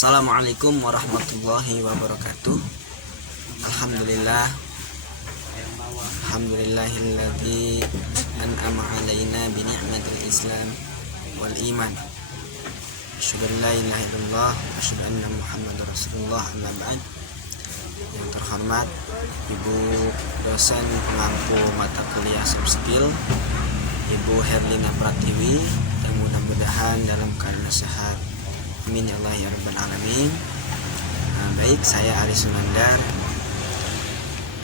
Assalamualaikum warahmatullahi wabarakatuh. Alhamdulillah, alhamdulillahilladzi an'ama alaina bi ni'matil Islam wal iman. Asyhadu an la ilaha illallah wa asyhadu anna Muhammadar Rasulullah. Amma ba'd. Yang terhormat Ibu dosen pengampu mata kuliah soft skill, Ibu Herlina Pratiwi, yang mudah-mudahan dalam keadaan sehat. Amin ya Allah ya Rabbal Alamin. Baik, saya Ari Sunandar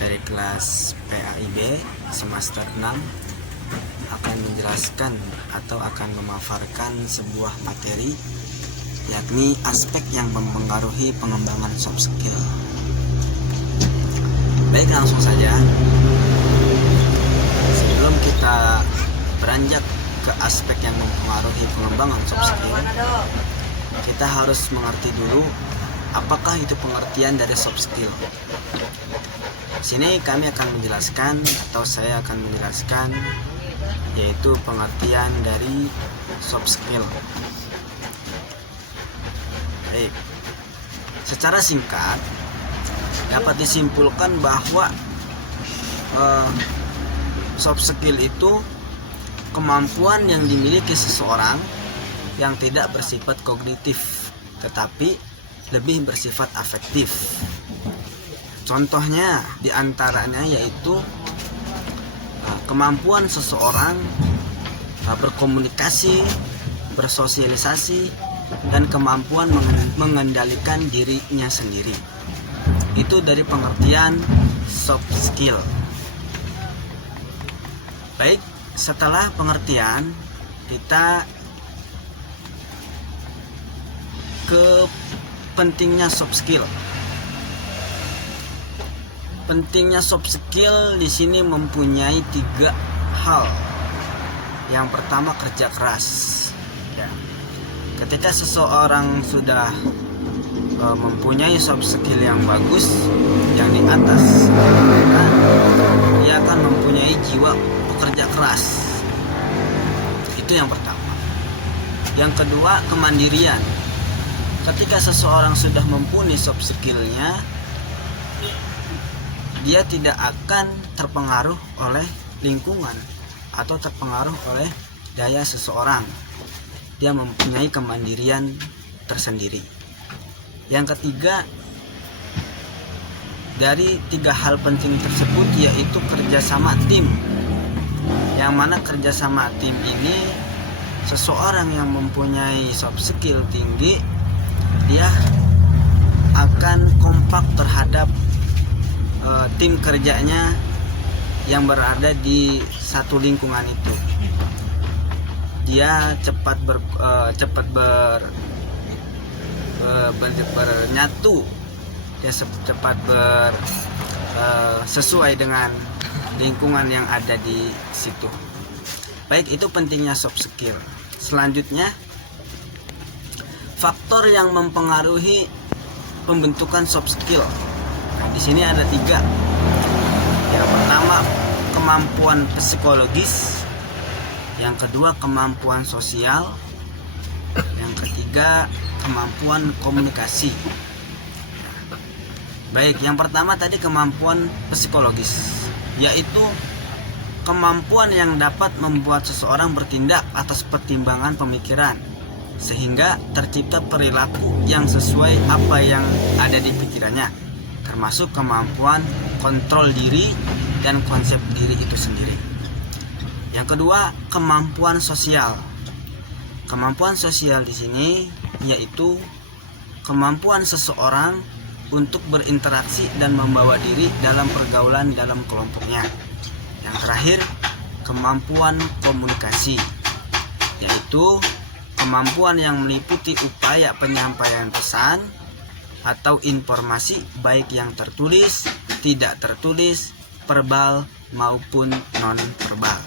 dari kelas PAIB semester 6 akan menjelaskan atau akan memaparkan sebuah materi, yakni aspek yang mempengaruhi pengembangan soft skill. Baik, langsung saja. Sebelum kita beranjak ke aspek yang mempengaruhi pengembangan soft skill, kita harus mengerti dulu apakah itu pengertian dari soft skill. Di sini kami akan menjelaskan atau saya akan menjelaskan yaitu pengertian dari soft skill. Baik. Secara singkat dapat disimpulkan bahwa soft skill itu kemampuan yang dimiliki seseorang yang tidak bersifat kognitif tetapi lebih bersifat afektif. Contohnya diantaranya yaitu kemampuan seseorang berkomunikasi, bersosialisasi, dan kemampuan mengendalikan dirinya sendiri. Itu dari pengertian soft skill. Baik, setelah pengertian kita ke pentingnya soft skill. Pentingnya soft skill di sini mempunyai 3 hal. Yang pertama, kerja keras. Ya. Ketika seseorang sudah mempunyai soft skill yang bagus, yang di atas, dia akan mempunyai jiwa pekerja keras. Itu yang pertama. Yang kedua, kemandirian. Ketika seseorang sudah mempunyai soft skill-nya, dia tidak akan terpengaruh oleh lingkungan atau terpengaruh oleh daya seseorang. Dia mempunyai kemandirian tersendiri. Yang ketiga, dari 3 hal penting tersebut yaitu kerjasama tim. Yang mana kerjasama tim ini, seseorang yang mempunyai soft skill tinggi, dia akan kompak terhadap tim kerjanya yang berada di satu lingkungan itu. Dia cepat bernyatu, dia cepat sesuai dengan lingkungan yang ada di situ. Baik, itu pentingnya soft skill. Selanjutnya, faktor yang mempengaruhi pembentukan soft skill. Nah, di sini ada 3. Yang pertama, kemampuan psikologis. Yang kedua, kemampuan sosial. Yang ketiga, kemampuan komunikasi. Baik, yang pertama tadi kemampuan psikologis, yaitu kemampuan yang dapat membuat seseorang bertindak atas pertimbangan pemikiran sehingga tercipta perilaku yang sesuai apa yang ada di pikirannya, termasuk kemampuan kontrol diri dan konsep diri itu sendiri. Yang kedua, kemampuan sosial. Kemampuan sosial di sini yaitu kemampuan seseorang untuk berinteraksi dan membawa diri dalam pergaulan dalam kelompoknya. Yang terakhir, kemampuan komunikasi, yaitu kemampuan yang meliputi upaya penyampaian pesan atau informasi baik yang tertulis, tidak tertulis, verbal maupun non-verbal.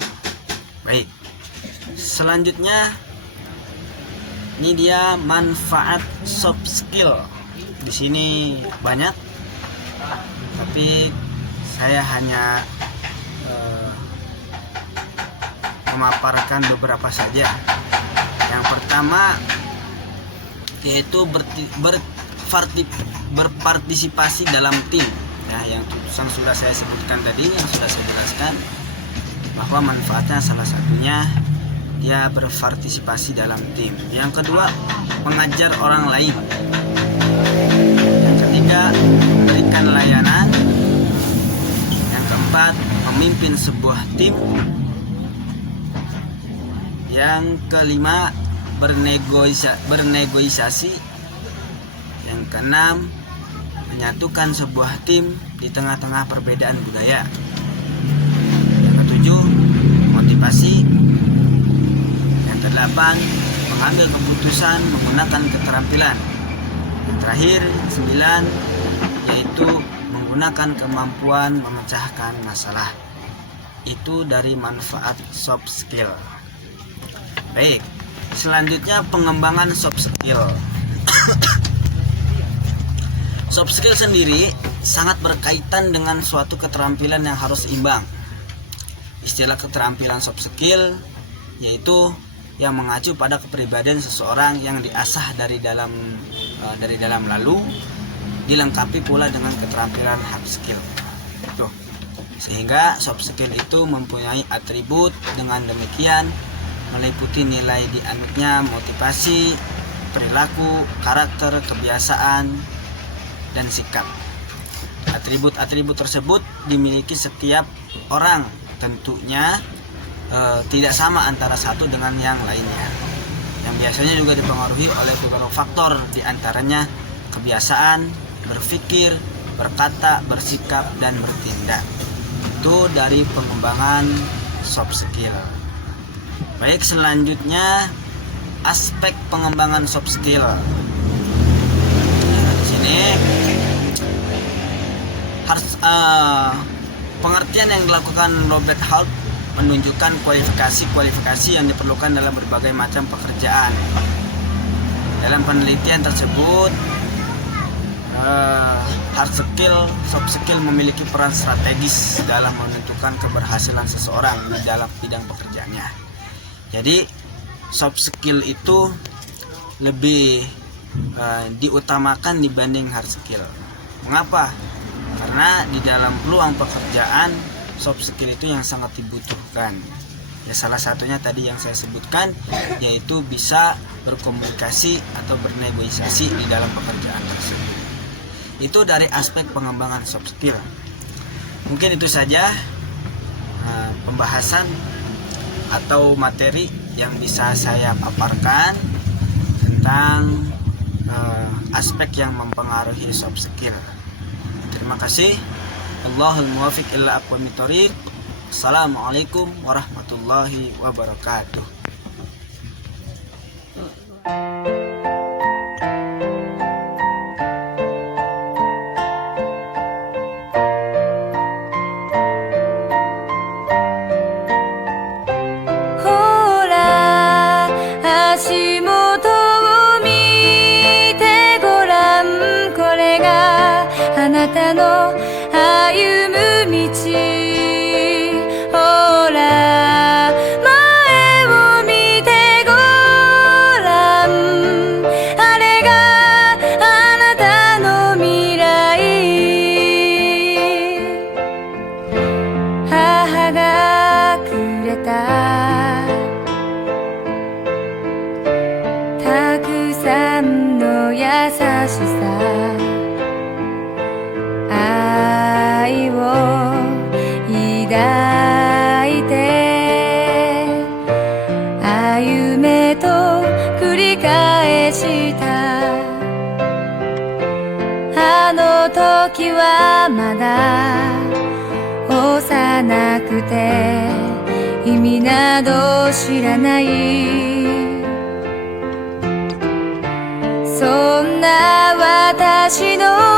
Baik. Selanjutnya, ini dia manfaat soft skill. Di sini banyak, tapi saya hanya memaparkan beberapa saja. Yang pertama yaitu berpartisipasi dalam tim, ya, yang sudah saya sebutkan tadi, yang sudah saya jelaskan bahwa manfaatnya salah satunya dia berpartisipasi dalam tim. Yang kedua, mengajar orang lain. Yang ketiga, memberikan layanan. Yang keempat, memimpin sebuah tim. Yang kelima, bernegosiasi. Yang keenam, menyatukan sebuah tim di tengah-tengah perbedaan budaya. Yang ketujuh, motivasi. Yang kedelapan, mengambil keputusan menggunakan keterampilan. Yang terakhir, 9, yaitu menggunakan kemampuan memecahkan masalah. Itu dari manfaat soft skill. Baik, selanjutnya pengembangan soft skill. Soft skill sendiri sangat berkaitan dengan suatu keterampilan yang harus imbang. Istilah keterampilan soft skill yaitu yang mengacu pada kepribadian seseorang yang diasah dari dalam lalu, dilengkapi pula dengan keterampilan hard skill. Tuh. Sehingga soft skill itu mempunyai atribut, dengan demikian meliputi nilai dianutnya motivasi, perilaku, karakter, kebiasaan, dan sikap. Atribut-atribut tersebut dimiliki setiap orang, tentunya tidak sama antara satu dengan yang lainnya, yang biasanya juga dipengaruhi oleh beberapa faktor, diantaranya kebiasaan, berpikir, berkata, bersikap, dan bertindak. Itu dari pengembangan soft skill. Baik, selanjutnya aspek pengembangan soft skill. Di sini harus pengertian yang dilakukan Robert Hult menunjukkan kualifikasi yang diperlukan dalam berbagai macam pekerjaan. Dalam penelitian tersebut, hard skill, soft skill memiliki peran strategis dalam menentukan keberhasilan seseorang di dalam bidang pekerjaannya. Jadi soft skill itu lebih diutamakan dibanding hard skill. Mengapa? Karena di dalam peluang pekerjaan soft skill itu yang sangat dibutuhkan. Ya, salah satunya tadi yang saya sebutkan, yaitu bisa berkomunikasi atau bernegosiasi di dalam pekerjaan tersebut. Itu dari aspek pengembangan soft skill. Mungkin itu saja pembahasan atau materi yang bisa saya paparkan tentang aspek yang mempengaruhi soft skill. Terima kasih. Allahul muwafiq ila aqwamit thoriq. Assalamualaikum warahmatullahi wabarakatuh.まだ幼くて意味など知らないそんな私の